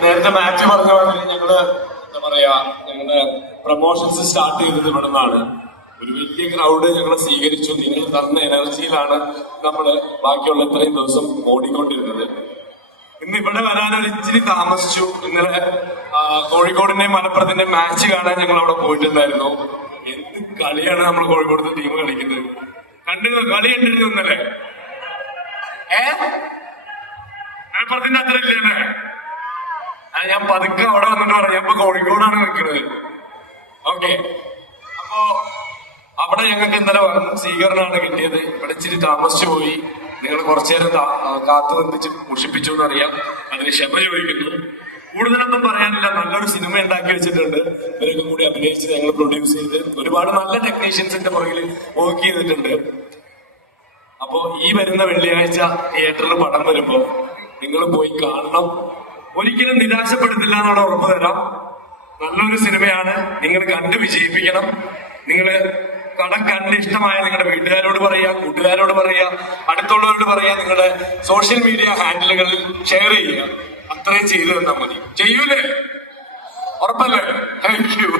നേരത്തെ മാച്ച് പറഞ്ഞ പോലെ ഞങ്ങള് എന്താ പറയാ, ഞങ്ങളുടെ പ്രൊമോഷൻസ് സ്റ്റാർട്ട് ചെയ്തത് ഇവിടെ നിന്നാണ്. ഒരു വലിയ ക്രൗഡ് ഞങ്ങളെ സ്വീകരിച്ചു. നിങ്ങൾ തന്ന എനർജിയിലാണ് നമ്മള് ബാക്കിയുള്ള ഇത്രയും ദിവസം ഓടിക്കൊണ്ടിരുന്നത്. ഇന്ന് ഇവിടെ വരാൻ ഒരു ഇച്ചിരി താമസിച്ചു. ഇന്നലെ കോഴിക്കോടിന്റെയും മലപ്പുറത്തിന്റെയും മാച്ച് കാണാൻ ഞങ്ങൾ അവിടെ പോയിട്ടുണ്ടായിരുന്നു. എന്ത് കളിയാണ് നമ്മൾ കോഴിക്കോടത്തെ ടീം കളിക്കുന്നത്. കണ്ടിരുന്നു, കളി കണ്ടിരുന്നു ഇന്നലെ. മലപ്പുറത്തിന്റെ അത്ര ഇല്ലേ? ഞാൻ പതുക്കെ അവിടെ വന്നിട്ട് പറയാം, ഞാൻ ഇപ്പൊ കോഴിക്കോടാണ് നിൽക്കുന്നത്. ഓക്കെ, അപ്പോ അവിടെ ഞങ്ങൾക്ക് ഇന്നലെ സ്വീകരണമാണ് കിട്ടിയത്. ഇവിടെ ഇച്ചിരി താമസിച്ചു പോയി. നിങ്ങൾ കുറച്ചുനേരം കാത്തു നിർത്തിച്ച് മുഷിപ്പിച്ചു എന്നറിയാം. അതിന് ക്ഷമ ചോദിക്കുന്നു. കൂടുതലൊന്നും പറയാനില്ല. നല്ലൊരു സിനിമ ഉണ്ടാക്കി വെച്ചിട്ടുണ്ട്. ഇവരൊക്കെ കൂടി അഭിനയിച്ച് ഞങ്ങൾ പ്രൊഡ്യൂസ് ചെയ്ത് ഒരുപാട് നല്ല ടെക്നീഷ്യൻസിന്റെ പുറകിൽ വർക്ക് ചെയ്തിട്ടുണ്ട്. അപ്പോ ഈ വരുന്ന വെള്ളിയാഴ്ച തിയേറ്ററിൽ പടം വരുമ്പോ നിങ്ങൾ പോയി കാണണം. ഒരിക്കലും നിരാശപ്പെടുത്തില്ല എന്നുള്ള ഉറപ്പ് തരാം. നല്ലൊരു സിനിമയാണ്. നിങ്ങൾ കണ്ട് വിജയിപ്പിക്കണം. നിങ്ങള് കടം കണ്ട് ഇഷ്ടമായ നിങ്ങളുടെ വീട്ടുകാരോട് പറയാ, കൂട്ടുകാരോട് പറയാ, അടുത്തുള്ളവരോട് പറയാ, നിങ്ങളുടെ സോഷ്യൽ മീഡിയ ഹാൻഡിലുകളിൽ ഷെയർ ചെയ്യുക. അത്രയും ചെയ്തു തന്നാൽ മതി. ചെയ്യൂലേ? ഉറപ്പല്ലേ? Thank you.